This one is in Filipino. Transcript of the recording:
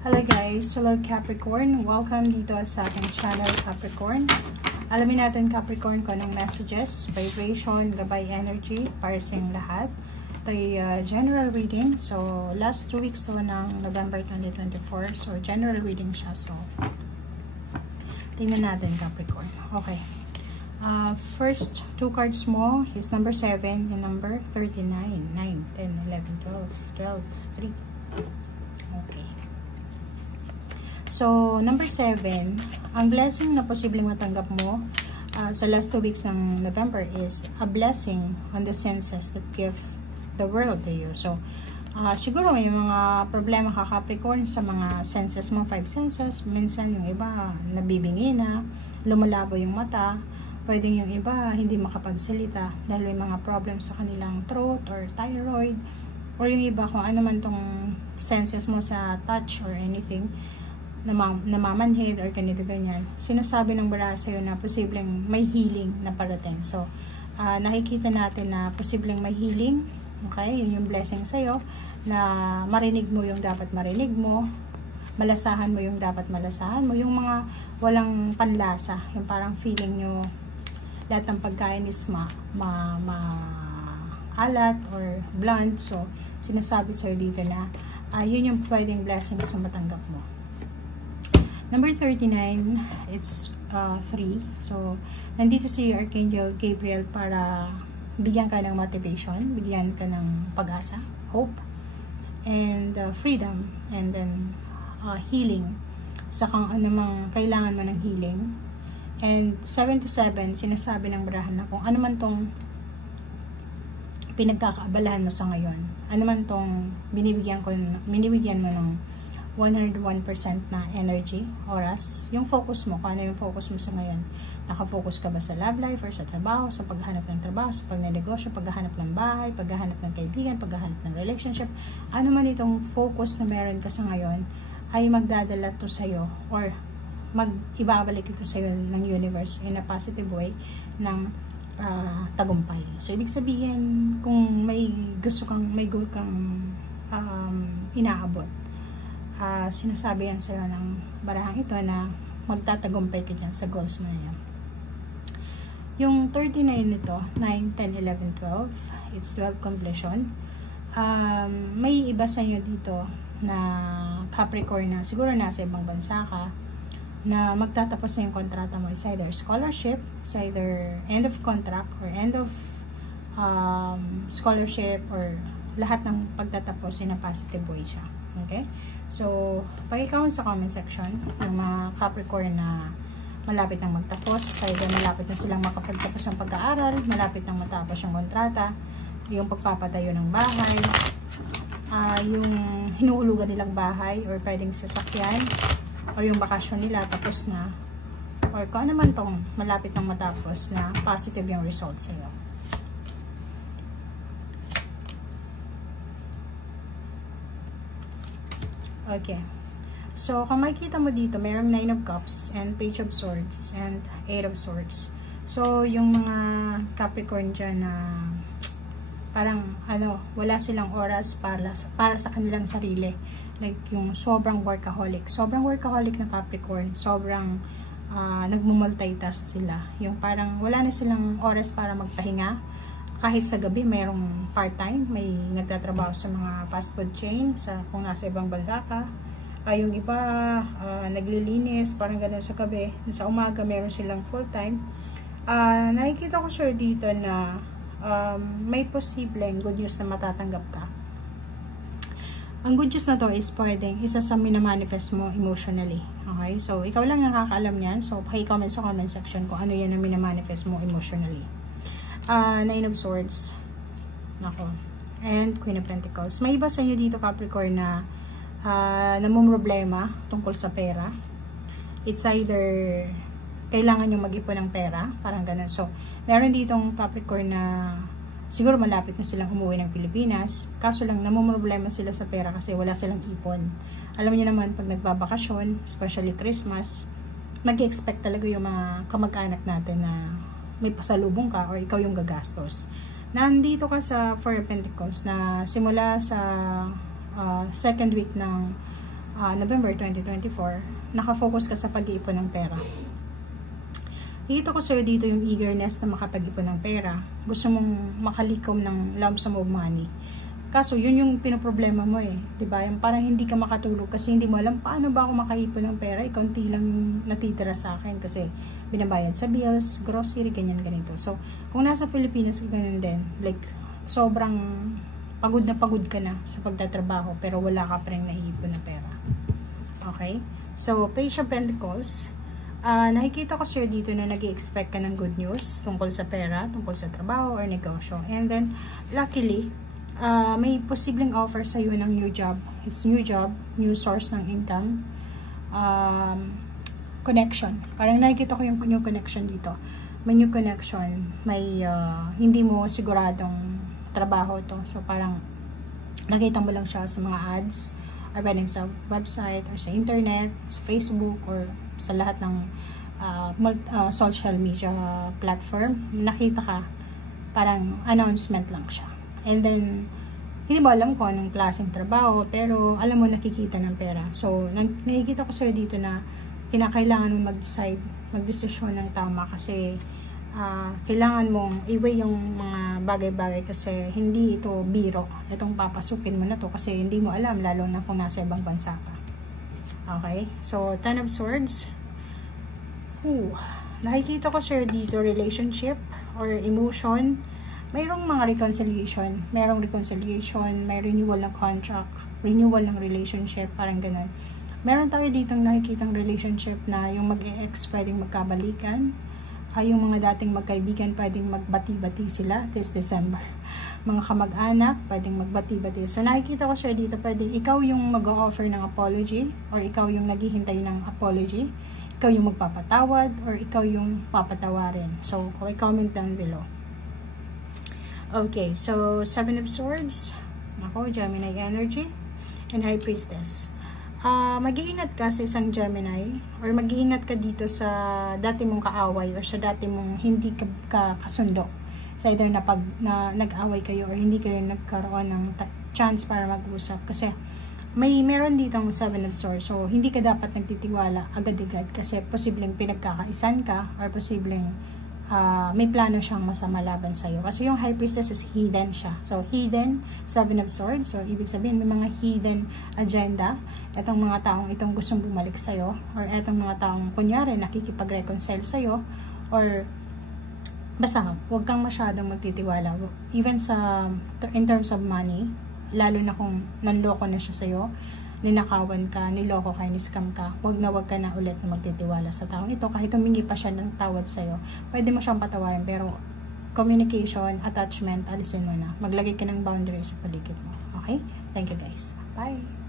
Hello guys, hello Capricorn. Welcome dito sa ating channel Capricorn. Alamin natin Capricorn kung anong messages, vibration, gabay energy para sa inyong lahat. Ito ay general reading. So, last 2 weeks to ng November 2024. So, general reading siya. So, tingnan natin Capricorn. Okay. First, 2 cards mo is number 7 and number 39. 9, 10, 11, 12, 3. Okay. So, number 7, ang blessing na posibleng matanggap mo sa last 2 weeks ng November is a blessing on the senses that give the world to you. So, siguro may mga problema ka Capricorn sa mga senses mo, 5 senses. Minsan yung iba nabibingi na, lumalabo yung mata. Pwedeng yung iba hindi makapagsalita dahil may mga problems sa kanilang throat or thyroid. Or yung iba kung ano man tong senses mo sa touch or anything, namamanhid or ganito ganyan, sinasabi ng bara sa'yo na posibleng may healing na parating. So, nakikita natin na posibleng may healing. Okay? Yun yung blessing sa'yo, na marinig mo yung dapat marinig mo, malasahan mo yung dapat malasahan mo, yung mga walang panlasa, yung parang feeling nyo lahat ng pagkain is alat or blunt. So, sinasabi sa'yo dito na yun yung pwedeng blessings na matanggap mo. Number 39, it's 3. So, nandito si Archangel Gabriel para bigyan ka ng motivation, bigyan ka ng pag-asa, hope, and freedom, and then healing sa kung anumang kailangan mo ng healing. And 77, sinasabi ng barahan na kung ano man tong pinagkakaabalahan mo sa ngayon, ano man tong binibigyan mo ng 101% na energy, oras, yung focus mo, kung ano yung focus mo sa ngayon. Nakafocus ka ba sa love life or sa trabaho, sa paghahanap ng trabaho, sa pagnenegosyo, paghahanap ng bahay, paghahanap ng kaibigan, paghahanap ng relationship, ano man itong focus na meron ka sa ngayon, ay magdadala to sa'yo or ibabalik ito sa'yo ng universe in a positive way ng tagumpay. So, ibig sabihin, kung may goal kang inaabot, sinasabi yan sa'yo ng barahang ito na magtatagumpay ka dyan sa goals mo na yan. Yung 39 nito, 9, 10, 11, 12, it's 12 completion. May iba sa inyo dito na Capricorn na siguro nasa ibang bansa ka, na magtatapos na yung kontrata mo. It's either scholarship, it's either end of contract, or end of scholarship, or lahat ng pagtatapos in a positive way siya. Okay? So, pag-comment sa comment section yung mga Capricorn na malapit nang magtapos, either malapit na silang makapagtapos ng pag-aaral, malapit nang matapos yung kontrata, yung pagpapatayo ng bahay, yung hinuhulugan nilang bahay, or pwedeng sasakyan, or yung bakasyon nila tapos na, or kung ano man tong malapit nang matapos na positive yung results sa'yo. Okay. So, kung makikita mo dito, mayroong 9 of Cups and Page of Swords and 8 of Swords. So, yung mga Capricorn dyan na parang wala silang oras para sa kanilang sarili. Like yung sobrang workaholic. Sobrang workaholic na Capricorn. Sobrang nagmumultitask sila. Yung parang wala na silang oras para magpahinga. Kahit sa gabi, mayroong part-time. May nagtatrabaho sa mga fast food chain. Kung nasa ibang bansa ka. Yung iba, naglilinis. Parang ganun sa gabi. Sa umaga, mayroon silang full-time. Nakikita ko siya dito na may posibleng good news na matatanggap ka. Ang good news na to is pwedeng isa sa minamanifest mo emotionally. Okay? So, ikaw lang yung nakakaalam niyan. So, paki-comment sa comment section kung ano yan na minamanifest mo emotionally. 9 of Swords. Nako. And Queen of Pentacles. May iba sa inyo dito, Capricorn, na namumroblema tungkol sa pera. It's either kailangan nyo mag-ipon ng pera. Parang ganun. So, meron ditong Capricorn na siguro malapit na silang umuwi ng Pilipinas. Kaso lang, namumroblema sila sa pera kasi wala silang ipon. Alam niyo naman, pag nagbabakasyon, especially Christmas, nag-expect talaga yung mga kamag-anak natin na may pasalubong ka or ikaw yung gagastos. Nandito ka sa Four of Pentacles na simula sa second week ng November 2024, nakafocus ka sa pag-iipon ng pera. Nakita ko sa'yo dito yung eagerness na makapag-ipon ng pera. Gusto mong makalikom ng lump sum of money. Kaso, yun yung pinoproblema mo eh. Diba? Yung parang hindi ka makatulog kasi hindi mo alam paano ba ako makaipon ng pera. Kaunti lang yung natitira sa akin kasi binabayad sa bills, grocery, ganyan, ganito. So, kung nasa Pilipinas, ganyan din. Like, sobrang pagod ka na sa pagtatrabaho pero wala ka pa rin naiipon na pera. Okay? So, Page of Pentacles. Nakikita ko sa'yo dito na nag-i-expect ka ng good news tungkol sa pera, tungkol sa trabaho or negosyo. And then, luckily, may posibleng offer sa'yo ng new job. It's new job, new source ng income, connection. Parang nakikita ko yung new connection dito. May new connection, may hindi mo siguradong trabaho to. So, parang nakita mo lang siya sa mga ads, or pwedeng sa website, or sa internet, sa Facebook, or sa lahat ng social media platform. Nakita ka, parang announcement lang siya. And then, hindi mo alam kung anong klaseng trabaho, pero alam mo nakikita ng pera. So, nakikita ko sa'yo dito na kinakailangan mo magdesisyon ng tama kasi kailangan mong i-weigh yung mga bagay-bagay kasi hindi ito biro. Itong papasukin mo na to kasi hindi mo alam, lalo na kung nasa ibang bansa ka. Okay? So, Ten of Swords. Nakikita ko sir dito, relationship or emotion. Mayroong mga reconciliation. Mayroong reconciliation, may renewal ng contract, renewal ng relationship, parang ganun. Meron tayo ditong nakikitang relationship na yung mag-ex pwedeng magkabalikan. Yung mga dating magkaibigan pwedeng magbati-bati sila this December. Mga kamag-anak pwedeng magbati-bati. So nakikita ko siya dito, pwedeng ikaw yung mag-o-offer ng apology or ikaw yung naghihintay ng apology, ikaw yung magpapatawad or ikaw yung papatawarin. So comment down below. Okay, so Seven of Swords, ako, Gemini energy, and High Priestess. Mag-iingat ka sa isang Gemini or mag-iingat ka dito sa dati mong kaaway or sa dati mong hindi ka kasundo. Sa either na nag-away kayo or hindi kayo nagkaroon ng chance para mag-usap. Kasi meron dito ang Seven of Swords. So, hindi ka dapat nagtitiwala agad-agad kasi posibleng pinagkakaisan ka or posibleng may plano siyang masama laban sa'yo. Kasi yung High Priestess is hidden siya. So, hidden, Seven of Swords. So, ibig sabihin, may mga hidden agenda. Itong mga taong itong gustong bumalik sa'yo. Or itong mga taong, kunyari, nakikipag-reconcile sa'yo. Or, basta, huwag kang masyadong magtitiwala. Even in terms of money, lalo na kung nanloko na siya sa'yo, ninakawan ka, niloko ka, niscam ka, wag ka na ulit na magtitiwala sa taong ito. Kahit humingi pa siya ng tawad sa'yo, pwede mo siyang patawarin, pero communication, attachment, alisin mo na. Maglagay ka ng boundaries sa paligid mo. Okay? Thank you guys. Bye!